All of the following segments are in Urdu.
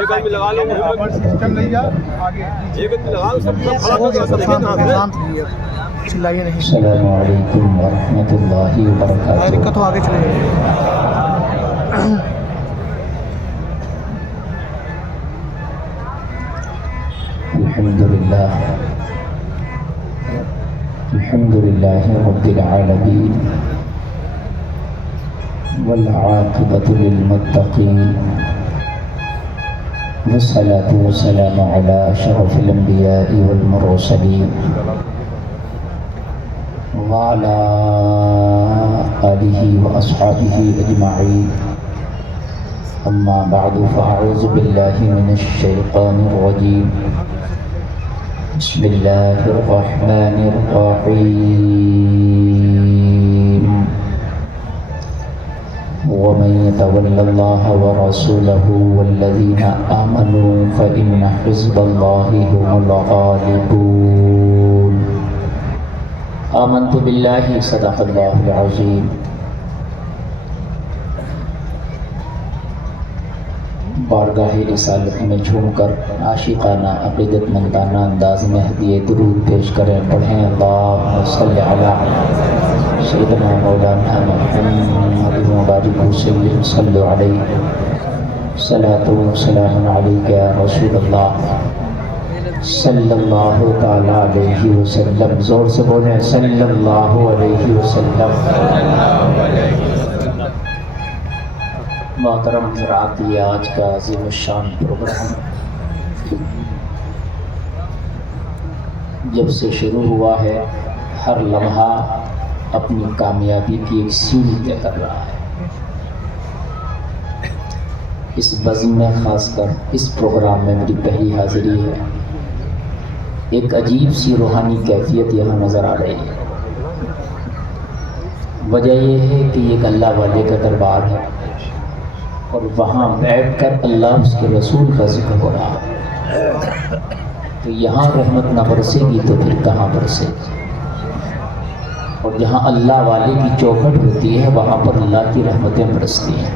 ایک آدمی لگا لو سسٹم نہیں جا آگے ایک آدمی لگا لو سب کھڑا کر کے دیکھیں چلائیے نہیں. السلام علیکم ورحمۃ اللہ وبرکاتہ. دقت ہو آگے چلے الحمد للہ رب العالمین والعاقبۃ للمتقین والصلاة والسلام علی اشرف الانبیاء والمرسلین وعلى آلہ واصحابہ اجمعین. اما بعد فاعوذ باللہ من الشیطان الرجیم. بسم اللہ الرحمن الرحیم. ومن يتول اللہ ورسولہ والذین آمنوا فإن حزب اللہ هم الغالبون. آمنت باللہ صدق اللہ العظیم. بارگاہ رسالت میں جھوم کر عاشقانہ عقیدت مندانہ انداز میں ہدیہ درود پیش کریں. پڑھیں اللہم صلی علی سیدنا مولانا محمد مبارک وسلم صلی علیہ صلاۃ و سلام علیک یا رسول اللہ صلی اللہ تعالی علیہ وسلم. زور سے بولیں صلی اللہ علیہ وسلم. محترم حضرات، یہ آج کا عظیم الشان پروگرام جب سے شروع ہوا ہے ہر لمحہ اپنی کامیابی کی ایک سیڑھی طے کر رہا ہے. اس بزم میں خاص کر اس پروگرام میں میری پہلی حاضری ہے. ایک عجیب سی روحانی کیفیت یہاں نظر آ رہی ہے. وجہ یہ ہے کہ ایک اللہ والے کا دربار ہے اور وہاں بیٹھ کر اللہ اس کے رسول کا ذکر ہو رہا ہے. تو یہاں رحمت نہ برسے گی تو پھر کہاں برسے گی؟ اور جہاں اللہ والے کی چوکھٹ ہوتی ہے وہاں پر اللہ کی رحمتیں برستی ہیں.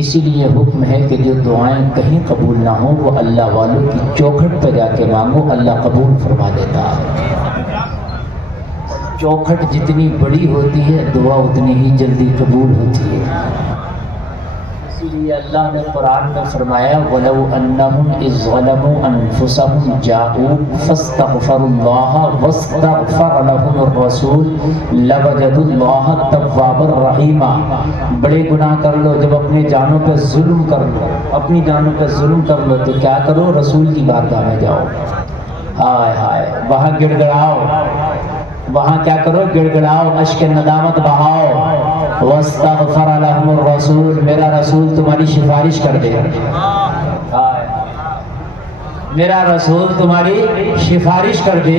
اسی لیے حکم ہے کہ جو دعائیں کہیں قبول نہ ہوں وہ اللہ والوں کی چوکھٹ پہ جا کے مانگو، اللہ قبول فرما دیتا ہے. چوکھٹ جتنی بڑی ہوتی ہے دعا اتنی ہی جلدی قبول ہوتی ہے. اسی لیے اللہ نے قرآن میں فرمایا وَلَوْ أَنَّهُمْ إِذْ ظَلَمُوا أَنفُسَهُمْ جَاءُوكَ فَاسْتَغْفَرُوا اللَّهَ وَاسْتَغْفَرَ لَهُمُ الرَّسُولُ لَوَجَدُوا اللَّهَ تَوَّابًا رَحِيمًا. بڑے گناہ کر لو، جب اپنی جانوں پہ ظلم کر لو، اپنی جانوں پہ ظلم کر لو تو کیا کرو؟ رسول کی بارگاہ میں جاؤ. ہائے ہائے، وہاں گڑ گڑاؤ، وہاں کیا کرو؟ گڑ گڑاؤ، اشک ندامت بہاؤ. واستغفر لهم الرسول، میرا رسول تمہاری سفارش کر دے. میرا رسول تمہاری سفارش کر دے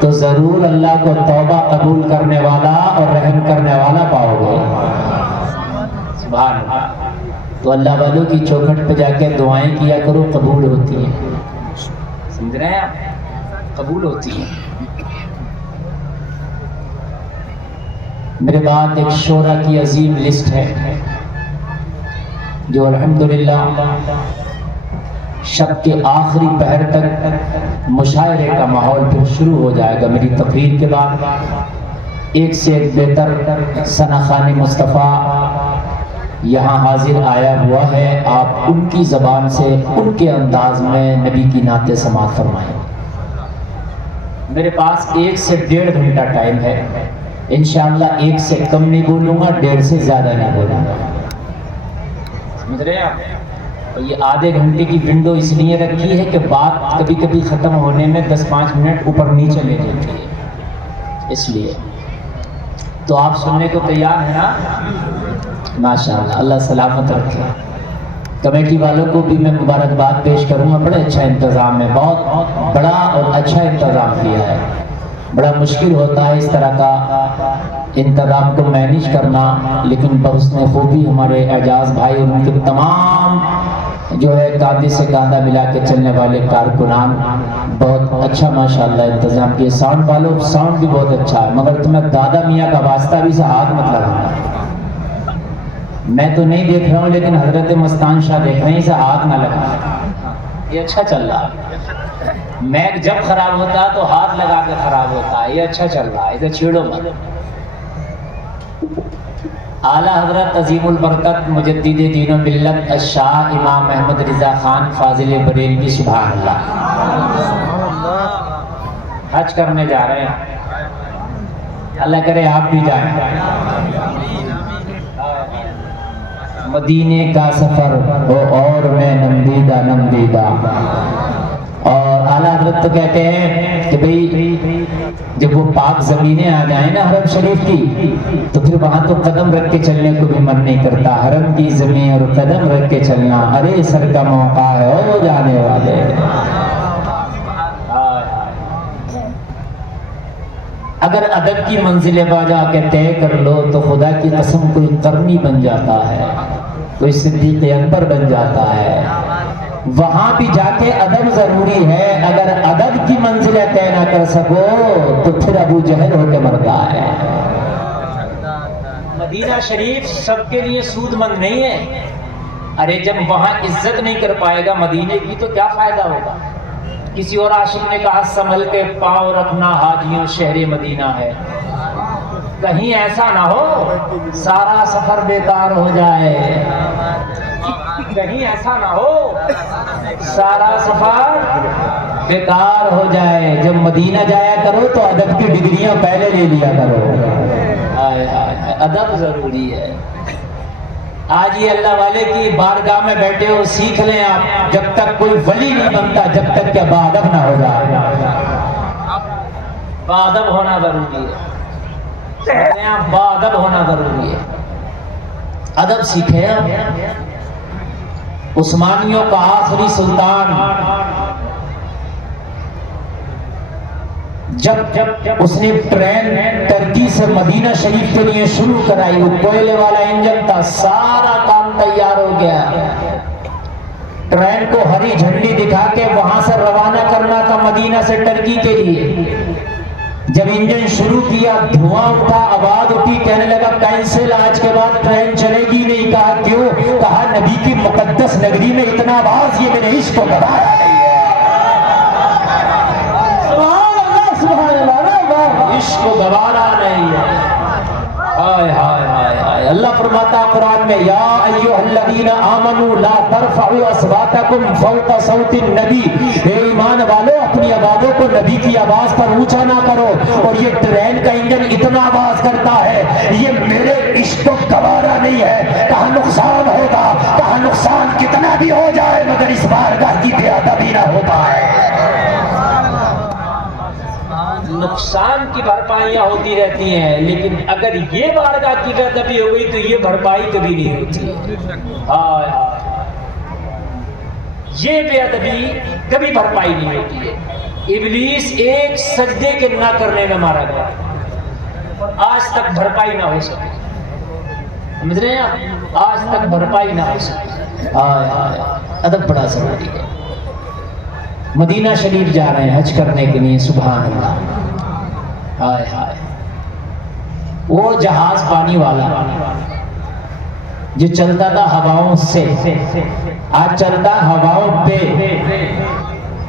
تو ضرور اللہ کو توبہ قبول کرنے والا اور رحم کرنے والا پاؤ گے. سبحان اللہ. تو اللہ والوں کی چوکھٹ پہ جا کے دعائیں کیا کرو، قبول ہوتی ہیں. سمجھ رہے ہیں آپ؟ قبول ہوتی ہیں. میرے بعد ایک شورا کی عظیم لسٹ ہے جو الحمدللہ شب کے آخری پہر تک مشاعرے کا ماحول پھر شروع ہو جائے گا. میری تقریر کے بعد ایک سے ایک بہتر ثناخوان مصطفیٰ یہاں حاضر آیا ہوا ہے. آپ ان کی زبان سے ان کے انداز میں نبی کی نعتیں سماعت فرمائیں. میرے پاس 1 سے 1.5 گھنٹہ ٹائم ہے. انشاءاللہ 1 سے کم نہیں بولوں گا، 1.5 سے زیادہ نہیں بولوں گا. سمجھ رہے ہیں آپ؟ اور یہ آدھے گھنٹے کی ونڈو اس لیے رکھی ہے کہ بات کبھی کبھی ختم ہونے میں 10-5 منٹ اوپر نیچے لے جاتی ہے، اس لیے. تو آپ سننے کو تیار ہیں نا؟ ماشاءاللہ، اللہ سلامت رکھے. کمیٹی والوں کو بھی میں مبارکباد پیش کروں گا. بڑے اچھا انتظام ہے، بہت بڑا اور اچھا انتظام کیا ہے. بڑا مشکل ہوتا ہے اس طرح کا انتظام کو مینیج کرنا، لیکن بحسن خوبی ہمارے اعجاز بھائی اور ان کے تمام جو ہے کاندھے سے کاندھا ملا کے چلنے والے کارکنان بہت اچھا ماشاءاللہ انتظام کیے. ساؤنڈ والوں ساؤنڈ بھی بہت اچھا ہے، مگر تمہیں دادا میاں کا واسطہ بھی سے ہاتھ مت لگانا. میں تو نہیں دیکھ رہا ہوں لیکن حضرت مستان شاہ دیکھ رہے ہیں، اسے ہاتھ نہ لگا، یہ اچھا چل رہا ہے۔ میک جب خراب ہوتا ہے تو ہاتھ لگا کے خراب ہوتا ہے، یہ اچھا چل رہا ہے، اسے چھیڑو مت۔ اعلیٰ حضرت عظیم البرکت مجدد دین و ملت الشاہ امام احمد رضا خان فاضل بریلوی سبحان اللہ حج کرنے جا رہے ہیں، اللہ کرے آپ بھی جائیں۔ مدینے کا سفر ہو اور میں نمدیدہ نمدیدہ، اور اعلیٰ حضرت تو کہتے ہیں کہ بھئی جب وہ پاک زمینیں آ جائیں نا حرم شریف کی، تو پھر وہاں تو قدم رکھ کے چلنے کو بھی من نہیں کرتا، حرم کی زمین اور قدم رکھ کے چلنا، ارے سر کا موقع ہے او جانے والے۔ اگر ادب کی منزل پا جا کے طے کر لو تو خدا کی قسم کوئی قرنی بن جاتا ہے، کوئی صدیق اکبر بن جاتا ہے۔ وہاں بھی جا کے ادب ضروری ہے، اگر ادب کی منزل طے نہ کر سکو تو پھر ابو جہل ہو کے مرتا ہے۔ مدینہ شریف سب کے لیے سود مند نہیں ہے، ارے جب وہاں عزت نہیں کر پائے گا مدینے کی تو کیا فائدہ ہوگا۔ کسی اور عاشق نے کہا سنبھل کے پاؤں رکھنا حاجیوں شہر مدینہ ہے، کہیں ایسا نہ ہو سارا سفر بیکار ہو جائے، کہیں ایسا نہ ہو سارا سفر بیکار ہو جائے۔ جب مدینہ جایا کرو تو ادب کی ڈگریاں پہلے لے لیا کرو، ادب ضروری ہے۔ آج یہ اللہ والے کی بارگاہ میں بیٹھے ہو، سیکھ لیں آپ، جب تک کوئی ولی نہیں بنتا جب تک کہ باادب نہ ہو جائے۔ باادب ہونا ضروری ہے، باادب ہونا ضروری ہے، ادب سیکھیں آپ۔ عثمانیوں کا آخری سلطان جب اس نے ٹرین ترکی سے مدینہ شریف کے لیے شروع کرائی، وہ کوئلے والا انجن تھا، سارا کام تیار ہو گیا، ٹرین کو ہری جھنڈی دکھا کے وہاں سے روانہ کرنا تھا مدینہ سے ٹرکی کے لیے۔ جب انجن شروع کیا دھواں اٹھا، آواز اٹھی، کہنے لگا کینسل، آج کے بعد ٹرین چلے گی نہیں۔ کہا کیوں؟ کہا نبی کی مقدس نگری میں اتنا آواز یہ میرے عشق کو گوایا نہیں ہے۔ عشق کو گوارا نہیں ہے۔ ہائے ہائے ہائے ہائے، اللہ فرماتا ہے قرآن میں یا ایھا الذین آمنوا لا ترفعوا اصواتکم فوق صوت النبی، اے ایمان والو اپنی آوازوں کو نبی کی آواز پر اونچا نہ کرو، اور یہ ٹرین کا انجن اتنا آواز کرتا ہے یہ میرے عشق کو گوارا نہیں ہے۔ کہاں نقصان ہوگا، کہاں نقصان کتنا بھی ہو جائے مگر اس بارگاہ کی بے ادبی نہ ہو پائے۔ نقصان کی بھرپائیاں ہوتی رہتی ہیں، لیکن اگر یہ بارگاہ کی بے ادبی ہو گئی تو یہ بھرپائی کبھی نہیں ہوتی۔ ہائے ہائے، یہ بے ادبی کبھی بھرپائی نہیں ہوتی ہے۔ ابلیس ایک سجدے کے نہ کرنے میں مارا گیا، آج تک بھرپائی نہ ہو سکی، سمجھ رہے ہیں آپ، آج تک بھرپائی نہ ہو سکی۔ ہائے ہائے، ادب بڑا ضروری ہے۔ مدینہ شریف جا رہے ہیں حج کرنے کے لیے، سبحان اللہ۔ ہائے ہائے، وہ جہاز پانی والا جو چلتا تھا ہواؤں سے، آج چلتا ہواؤں پہ،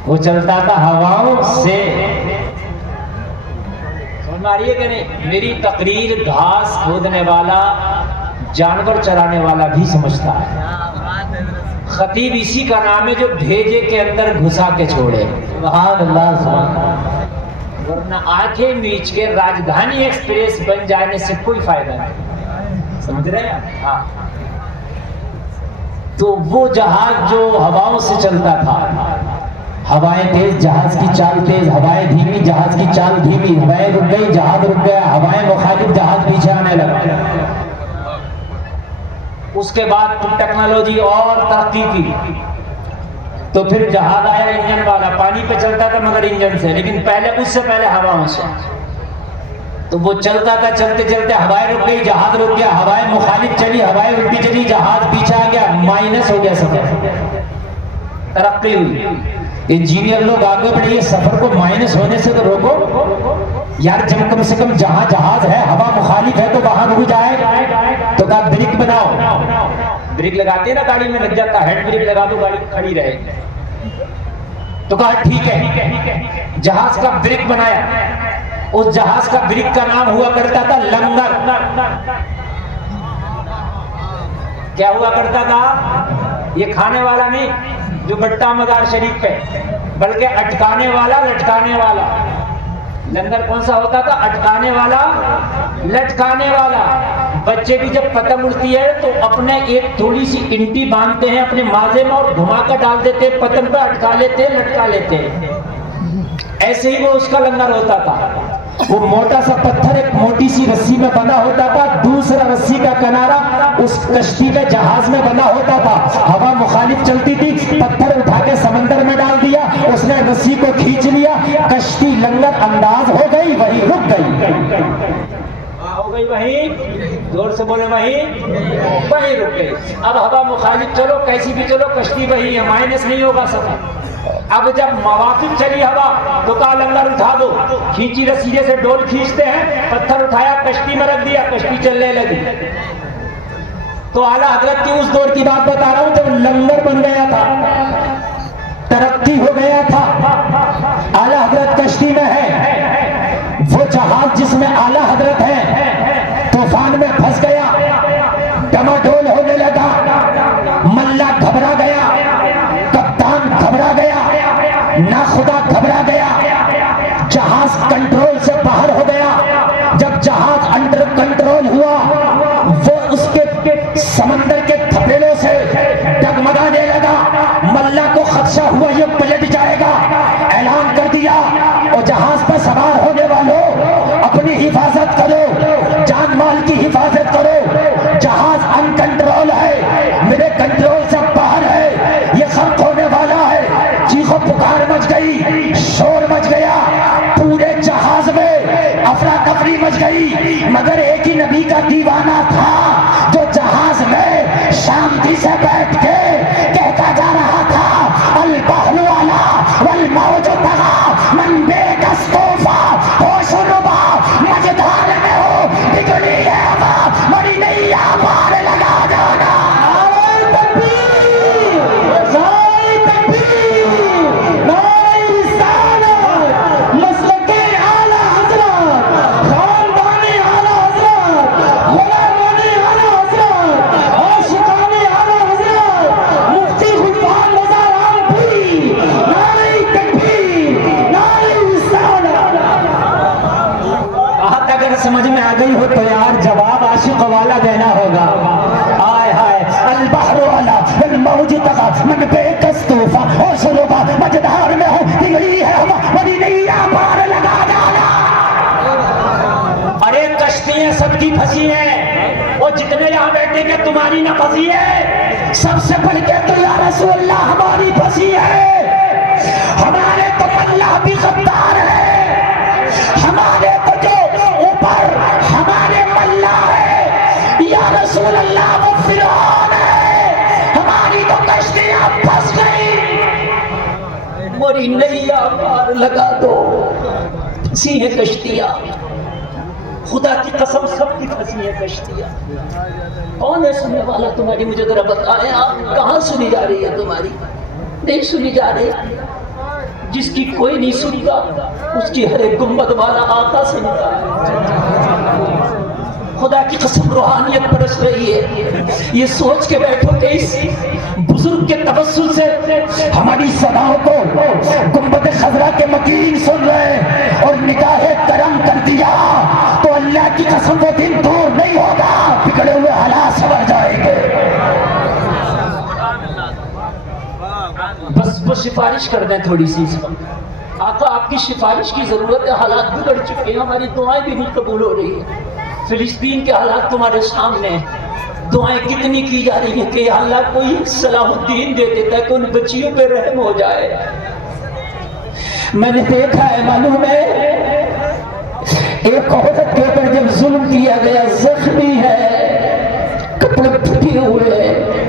وہ چلتا تھا ہواؤں سے۔ سمجھ میں آ رہی ہے کہ نہیں؟ میری تقریر گھاس کھودنے والا، جانور چرانے والا بھی سمجھتا ہے۔ خطیب اسی کا نام ہے جو بھیجے کے اندر گھسا کے چھوڑے، سبحان اللہ سبحان اللہ۔ ورنہ آنکھیں میچ کے راجدھانی ایکسپریس بن جانے سے کوئی فائدہ نہیں، سمجھ رہے ہیں؟ ہاں، تو وہ جہاز جو ہواؤں سے چلتا تھا، ہوائیں تیز جہاز کی چال تیز، ہوائیں دھیمی جہاز کی چال دھیمی، ہوائیں رک گئی جہاز رک گیا، ہوائیں مخالف جہاز پیچھے آنے لگا۔ اس کے بعد ٹیکنالوجی اور ترقی کی تو پھر جہاز آیا انجن والا، پانی پہ چلتا تھا مگر انجن سے، لیکن پہلے اس سے پہلے ہواؤں سے، تو وہ چلتا تھا، چلتے چلتے ہوائیں رک گئی جہاز رک گیا، ہوائیں مخالف چلی ہوائیں الٹی چلی جہاز پیچھے آ گیا، مائنس ہو گیا سفر، ترقی ہوئی۔ انجینئر لوگ آگے بڑھیے، سفر کو مائنس ہونے سے تو روکو یار، جب کم سے کم جہاں جہاز ہے ہوا مخالف ہے تو وہاں رک جائے، تو کہا بریک بناؤ، بریک لگاتے ہیں نا گاڑی میں لگ جاتا، ہینڈ بریک لگا دو گاڑی کھڑی رہے، تو کہا ٹھیک ہے، جہاز کا بریک بنایا، اس جہاز کا بریک کا نام ہوا کرتا تھا لنگر۔ کیا ہوا کرتا تھا؟ یہ کھانے والا نہیں جو بٹا مزار شریف پہ، بلکہ اٹکانے والا، لٹکانے والا۔ لنگر کون سا ہوتا تھا؟ اٹکانے والا، لٹکانے والا۔ بچے بھی جب پتنگ اڑتی ہے تو اپنے ایک تھوڑی سی انٹی باندھتے ہیں اپنے مازے میں اور گھما کر ڈال دیتے، پتنگ پہ اٹکا لیتے، لٹکا لیتے۔ ایسے ہی وہ اس کا لنگر ہوتا تھا، وہ موٹا سا پتھر ایک موٹی سی رسی میں بندھا ہوتا تھا، دوسرا رسی کا کنارا اس کشتی میں، جہاز میں بندھا ہوتا تھا، ہوا مخالف چلتی تھی، پتھر اٹھا کے سمندر میں ڈال دیا، اس نے رسی کو کھینچ لیا، کشتی لنگر انداز ہو گئی، وہی رک گئی، ہو گئی وہی، زور سے بولے وہی رک گئی۔ اب ہوا مخالف چلو کیسی بھی چلو، کشتی وہی ہے، مائنس نہیں ہوگا سفر۔ اب جب موافق چلی ہوا تو کہا لنگر اٹھا دو، کھینچی رسی سے ڈول کھینچتے ہیں، پتھر اٹھایا کشتی میں رکھ دیا، کشتی چلنے لگی۔ تو اعلیٰ حضرت کی اس دور کی بات بتا رہا ہوں جب لنگر بن گیا تھا، ترقی ہو گیا تھا، اعلیٰ حضرت کشتی میں ہے، وہ جہاز جس میں اعلیٰ حضرت ہے طوفان میں پھنس گیا، ڈماڈول ہونے لگا، ملا گھبرا گیا، کپتان گھبرا گیا، ناخدا گھبرا گیا، جہاز کنٹرول سے باہر ہو گیا۔ جب جہاز انڈر کنٹرول ہوا، وہ اس کے سمندر کے تھپیڑوں سے ڈگمگانے لگا، ملا کو خدشہ ہوا یہ پلٹ جائے گا، اعلان کر دیا اور جہاز پر سوار ہونے والوں اپنی حفاظت کرو، جان مال کی حفاظت کرو، جہاز ان کنٹرول ہے، میرے کنٹرول سے باہر ہے، یہ خرق ہونے والا ہے۔ چیخ و پکار مچ گئی، شور مچ گیا، پورے جہاز میں افراتفری مچ گئی، مگر ایک ہی نبی کا دیوانہ تھا جو جہاز میں شانتی سے بیٹھ کے کہتا جا رہا تھا، البحر والا والموج طغى من بے کستوفا، ہوش و نما مجدار میں ہو، بگڑی ہے ہوا مری نہیں پار لگا جانا۔ سمجھ میں آ گئی ہو تو یار جواب عاشق والا دینا ہوگا۔ آئے ہائے، البحر والا والموج طغى من بے کستوفا، ہوش و نما مجدار میں ہو، بگڑی ہے ہوا مری نہیں پار لگا جانا۔ ارے کشتیاں سب کی پھنسی ہیں، وہ جتنے یہاں بیٹھے کہ تمہاری نہ پھنسی ہے، سب سے بڑھ کے تو یا رسول اللہ ہماری پھنسی ہے۔ ہمارے تو اللہ بھی غدار ہے، ہمارے تو جو اوپر ہمارے ملا ہے یا رسول اللہ وہ فرعون ہے، ہماری تو کشتیاں پھنس گئی، مری نیا پار لگا دو۔ پھنسی ہیں کشتیاں، خدا کی قسم سب کی پھنسی ہیں کشتیاں۔ کون ہے سننے والا تمہاری؟ مجھے ذرا بتائیں، آپ کہاں سنی جا رہی ہے؟ تمہاری نہیں سنی جا رہی؟ جس کی کوئی نہیں سنتا اس کی ہر ایک گنبد والا آقا سنتا ہے۔ خدا کی قسم روحانیت برس رہی ہے۔ یہ سوچ کے بیٹھو کہ اس بزرگ کے توسل سے ہماری صداؤں کو گنبد خضرا کے مکین سن رہے ہیں اور نگاہ کرم کر دیا تو اللہ کی قسم وہ دن دور نہیں ہوگا، بگڑے ہوئے حالات سنور جائیں گے۔ بس سفارش کر دیں تھوڑی سی اس وقت، آقا آپ کی سفارش کی ضرورت ہے، حالات بگڑ چکے ہیں، ہماری دعائیں بھی نہیں قبول ہو رہی ہیں، فلسطین کے حالات تمہارے سامنے ہیں، دعائیں کتنی کی جا رہی ہیں کہ اللہ کوئی صلاح الدین دے دیتا ہے کہ ان بچیوں پہ رحم ہو جائے۔ میں نے دیکھا ہے، معلوم ہے ایک عورت کے اوپر جب ظلم کیا گیا، زخمی ہے، کپڑے پھٹے ہوئے ہیں،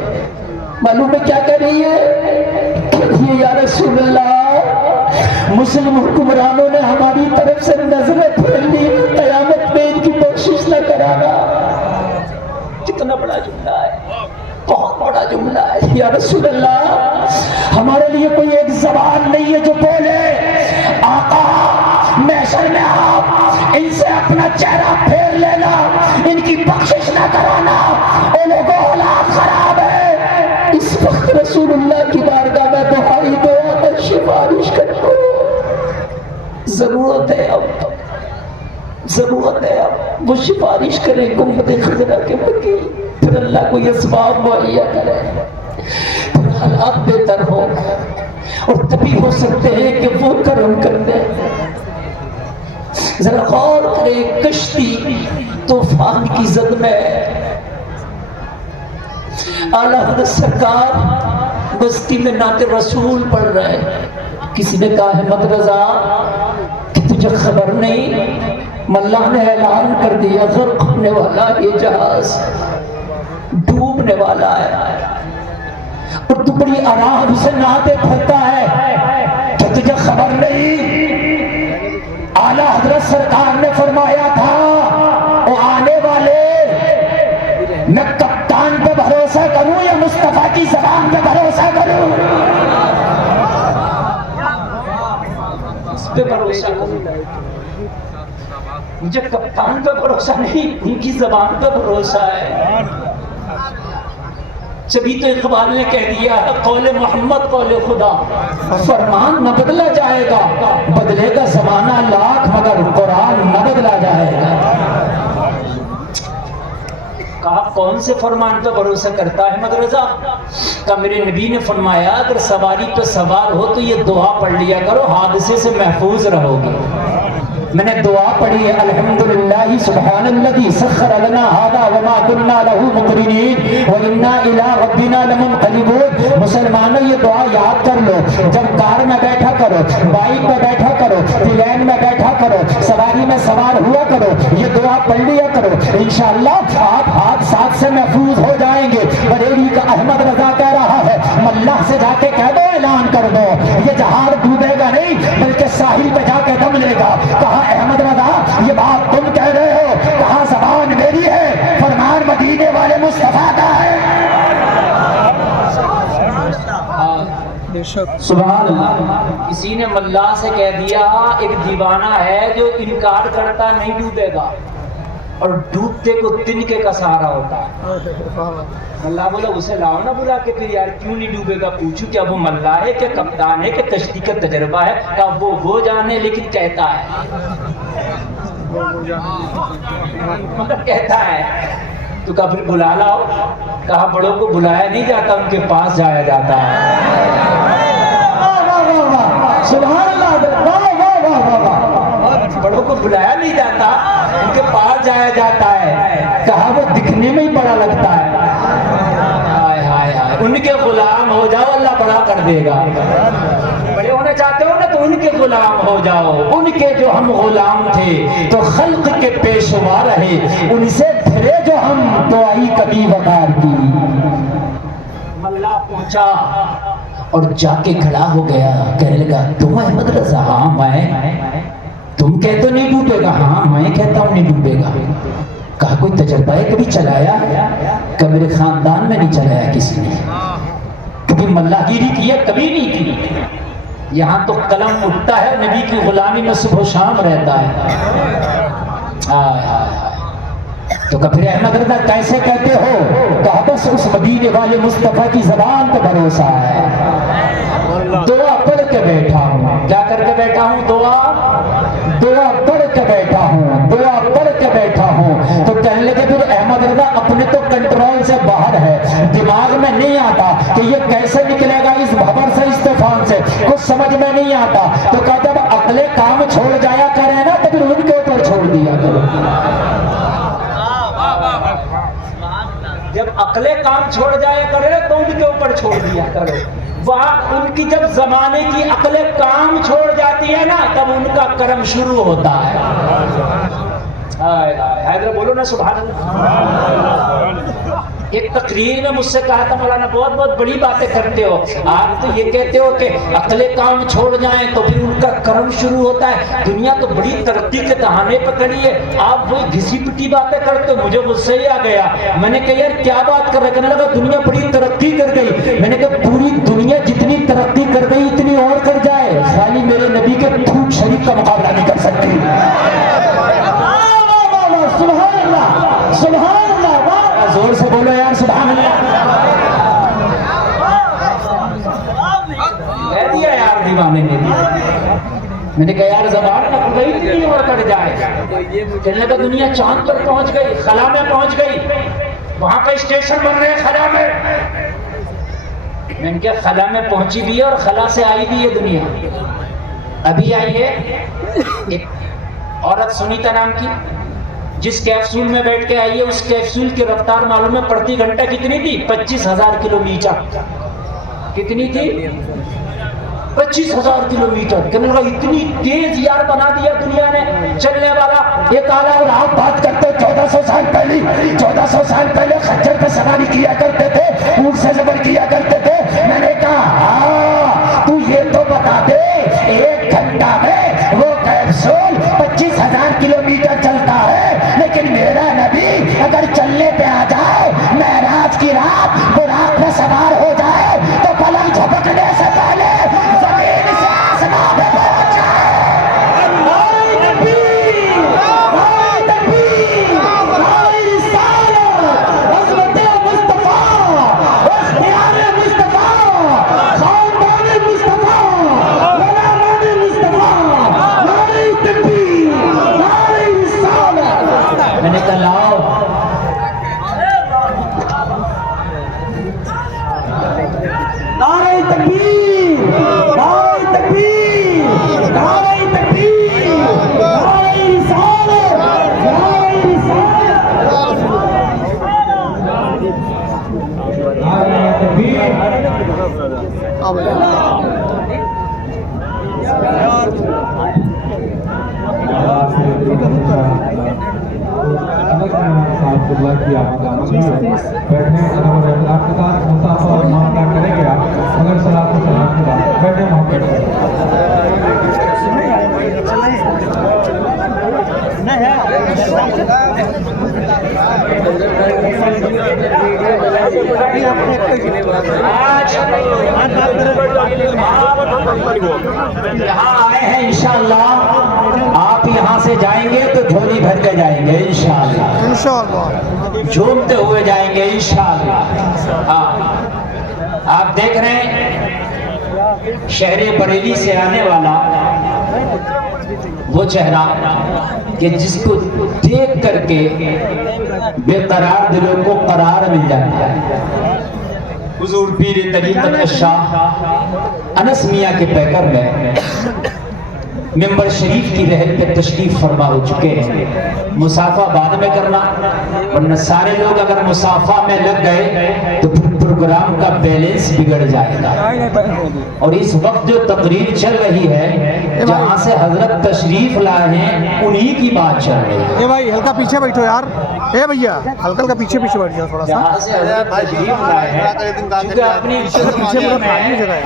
معلوم ہے کیا کہہ رہی ہے؟ کہتی ہے یا رسول اللہ مسلم حکمرانوں نے ہماری طرف سے نظریں پھیر لی، قیامت میں ان کی کوشش نہ کرانا۔ کتنا بڑا جملہ ہے، بہت بڑا جملہ ہے۔ یا رسول اللہ، ہمارے لیے کوئی ایک زبان نہیں ہے جو بولے آقا محشر میں آپ ان سے اپنا چہرہ پھیر لینا، ان کی بخشش نہ کرانا، اے لوگوں اولاد خراب ہے۔ اس وقت رسول اللہ کی بارگاہ میں دعائی دعا کا سفارش کرو، ضرورت ہے اب، ضرورت ہے اب۔ وہ سفارش کریں گنبد خضرا کے بقی، پھر اللہ کو یہ اسباب مہیا کرے، پھر حالات بہتر ہو، اور تبھی ہو سکتے ہیں کہ وہ کرم کر دے۔ ذرا غور کرے، کشتی طوفان کی زد میں ہے، اعلیٰ حضرت سرکار بستی میں نعت رسول پڑھ رہے، کسی نے کہا احمد رضا کہ تجھے خبر نہیں، اللہ نے اعلان کر دیا غرق ہونے والا یہ جہاز، ڈوبنے والا ہے، اور تو بڑی آرام سے نعتیں پڑھتا ہے کہ تجھے خبر نہیں۔ اعلیٰ حضرت سرکار نے فرمایا تھا وہ آنے والے، میں کپتان پہ بھروسہ کروں یا مصطفیٰ کی زبان پہ بھروسہ کروں؟ اس پہ بھروسہ کروں، مجھے کپتان پہ بھروسہ نہیں، ان کی زبان پہ بھروسہ ہے۔ جبھی تو اقبال نے کہہ دیا قول محمد قول خدا، فرمان نہ بدلا جائے گا، بدلے گا زمانہ لاکھ مگر قرآن نہ بدلا جائے گا۔ کہا کون سے فرمان پہ بھروسہ کرتا ہے احمد رضا؟ کہا میرے نبی نے فرمایا اگر سواری پہ سوار ہو تو یہ دعا پڑھ لیا کرو، حادثے سے محفوظ رہو گے۔ میں نے دعا پڑھی ہے الحمدللہ سبحان الذی سخر لنا ھذا وما كنا له مقرنین وانا الی ربنا لمنقلبون۔ مسلمانوں یہ دعا یاد کر لو، جب کار میں بیٹھا کرو، بائک میں بیٹھا کرو، پلین میں بیٹھا کرو، سواری میں سوار ہوا کرو، یہ دعا پڑھ لیا کرو، انشاءاللہ آپ حادثات سے محفوظ ہو جائیں گے۔ بریلی کا احمد رضا کہہ رہا ہے ملاح سے جا کے کہہ دو، اعلان کر دو یہ جہاز ڈوبے گا نہیں بلکہ ساحل پہ جا کے دم لے گا۔ کہا احمد رضا یہ بات تم کہہ رہے ہو، کہاں زبان میری ہے، فرمان مدینے والے مصطفیٰ کا ہے۔ سبحان اللہ۔ کسی نے ملا سے کہہ دیا ایک دیوانہ ہے جو انکار کرتا نہیں ڈوبے گا، اور ڈوبتے کو تنکے کا سہارا ہوتا ہے۔ اللہ بولا اسے لاؤ نا بلا کے، پھر یار کیوں نہیں ڈوبے گا پوچھو کیا وہ ملا ہے کہ کپتان ہے کہ کشتی کا تجربہ ہے؟ کہا وہ جانے لیکن کہتا ہے، مگر کہتا ہے۔ تو کہا پھر بلا لاؤ، کہا بڑوں کو بلایا نہیں جاتا ان کے پاس جایا جاتا ہے۔ سبحان اللہ، بڑوں کو بلایا نہیں جاتا ان کے پاس جایا جاتا ہے۔ کہا وہ دکھنے میں ہی بڑا لگتا ہے، ان کے غلام ہو جاؤ اللہ بڑا کر دے گا۔ بڑے ہونا چاہتے ہو نا تو ان کے غلام ہو جاؤ، ان کے جو ہم غلام تھے تو خلق کے پیشوا رہے، ان سے پھرے جو ہم تو آئی کبھی وقار کی۔ ملا پہنچا اور جا کے کھڑا ہو گیا، کہنے لگا تم احمد رضا؟ ہاں میں۔ تم کہتے نہیں ڈوبے گا؟ ہاں میں کہتا ہوں نہیں ڈوبے گا۔ کہا کوئی تجربہ ہے کبھی چلایا؟ کہ میرے خاندان میں نہیں چلایا کسی نے، کبھی ملا گیری کی ہے؟ کبھی نہیں کی۔ یہاں تو قلم اٹھتا ہے، نبی کی غلامی میں صبح و شام رہتا ہے۔ تو کہ پھر احمد رضا کیسے کہتے ہو؟ کہا بس اس مدینے والے مصطفیٰ کی زبان پہ بھروسہ ہے۔ دعا پڑھ کے بیٹھا ہوں، کیا کر کے بیٹھا ہوں؟ دعا پڑھ کے بیٹھا ہوں، دعا پڑھ کے بیٹھا ہوں۔ تو کہنے لگے پھر احمد رضا اپنے تو کنٹرول سے باہر ہے، دماغ میں نہیں آتا کہ یہ کیسے نکلے گا اس بھور سے، اس طوفان سے، کچھ سمجھ میں نہیں آتا۔ تو کہا جب عقلیں کام چھوڑ جایا کرے نا تو پھر ان کے اوپر چھوڑ دیا کرو۔ جب عقلیں کام چھوڑ جایا کرے تو ان کے اوپر چھوڑ دیا کرو۔ وہاں ان کی جب زمانے کی عقلیں کام چھوڑ جاتی ہے نا تب ان کا کرم شروع ہوتا ہے۔ حیدر بولو نا سبحان اللہ۔ ایک تقریر میں مجھ سے کہا تھا مولانا بہت بہت بڑی باتیں کرتے ہو آپ تو یہ کہتے ہو کہ عقلِ کام چھوڑ جائیں تو پھر ان کا کرم شروع ہوتا ہے. دنیا تو بڑی ترقی کے دہانے پکڑی ہے, آپ وہی گھسی پٹی باتیں کرتے ہو. مجھے غصہ ہی آ گیا. میں نے کہا یار کیا بات کر رہے, کہنے لگا دنیا بڑی ترقی کر گئی. میں نے کہا پوری دنیا جتنی ترقی کر گئی اتنی اور کر جائے, خالی میرے نبی کے تھوک شریف کا مقابلہ نہیں کر سکتی. سبحان اللہ سبحان اللہ, زور سے بولو یار سبحان اللہ. کہہ دیا یار دیوانے نے. میں نے کہا یار زبان نہ گئی اتنی اور کر جائے. کہنے لگا دنیا چاند پر پہنچ گئی, خلا میں پہنچ گئی, وہاں پہ اسٹیشن بن رہے ہیں خلا میں. میں نے کہا خلا میں پہنچی بھی ہے اور خلا سے آئی بھی ہے دنیا. ابھی آئی ہے ایک عورت سنیتا نام کی, جس کیپسول میں بیٹھ کے آئی ہے اس کیپسول کی رفتار معلوم ہے پرتی گھنٹہ کتنی تھی؟ 25,000 کلومیٹر. کتنی تھی؟ 25,000 کلومیٹر. کہنے لگا اتنی تیز یار بنا دیا دنیا نے چلنے والا. ایک اعلیٰ اور آپ بات کرتے 1400 سال پہلے, 1400 سال پہلے خچر پہ سواری کیا کرتے تھے, اونٹ سے زبر کیا کرتے تھے. میں نے کہا ہاں تو یہ تو بتا دے 1 گھنٹہ میں وہ کیپسول 25,000 کلومیٹر چلتا ہے, لیکن میرا نبی اگر چلنے پہ آ جائے معراج کی رات براق میں سوار ہو جائے تو پلنگ جھپکنے سے پہلے زمین سے آسمان میں پہنچ جائے. نعرہ تکبیر, نعرہ تکبیر, نعرہ رسالت, عظمت مصطفیٰ, اختیار مصطفیٰ, خاندان مصطفیٰ, غلامان مصطفیٰ, نعرہ تکبیر, نعرہ رسالت. میں نے کہا لاؤ نعرہ تکبیر, نعرہ تکبیر, نعرہ تکبیر, نعرہ رسالت, نعرہ رسالت, نعرہ تکبیر. بیٹھنے آپ کے ساتھ مسافہ اور معاملہ کریں گے آپ اگر صلاح و سلام کے بعد بیٹھے محبت یہاں آئے ہیں انشاءاللہ, آپ یہاں سے جائیں گے تو جھولی بھر کے جائیں گے انشاءاللہ, جھومتے ہوئے جائیں گے انشاءاللہ. ہاں آپ دیکھ رہے ہیں شہر بریلی سے آنے والا وہ چہرہ کہ جس کو دیکھ کر کے بے قرار دلوں کو قرار مل جاتا ہے. حضور پیر طریقت شاہ انس میاں کے پیکر میں ممبر شریف کی رحل پہ تشریف فرما ہو چکے ہیں. مسافہ بعد میں کرنا, ورنہ سارے لوگ اگر مسافہ میں لگ گئے تو پھر پروگرام کا بیلنس بگڑ جائے گا. اور اس وقت جو تقریر چل رہی ہے جہاں سے حضرت تشریف لائے ہیں انہی کی بات چل رہی ہے. اے بھائی ہلکا پیچھے بیٹھو یار, اے بھیا ہلکا پیچھے بیٹھ جاؤ تھوڑا سا. جہاں سے حضرت تشریف لائے ہیں کیونکہ اپنی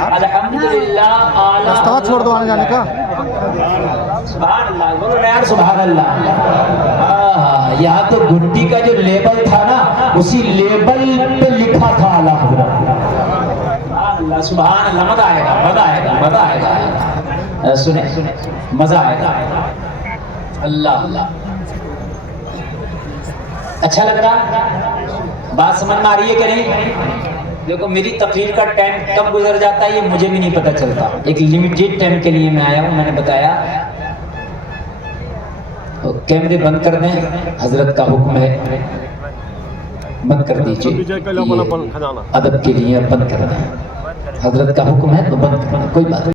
الحمدللہ اعلیٰ رستہ چھوڑ دو آنے جانے کا. سبحان اللہ, بولو یار سبحان اللہ. یہاں تو گھٹی کا جو لیبل تھا نا اسی لیبل پہ لکھا تھا اعلیٰ حضرت. سبحان اللہ, مزہ آئے گا, مزہ آئے گا, مزہ آئے گا. سنیں مزہ آئے گا. اللہ اللہ, اچھا لگ رہا, بات سمجھ میں آ رہی ہے کہ نہیں؟ دیکھو میری تقریر کا ٹائم کب گزر جاتا ہے یہ مجھے بھی نہیں پتہ چلتا. ایک لمیٹڈ ٹائم کے لیے میں آیا ہوں. میں نے بتایا کیمرے بند کر دیں, حضرت کا حکم ہے, بند کر دیجیے, ادب کے لیے بند کر دیں. حضرت کا حکم ہے تو بند کر دیں, کوئی بات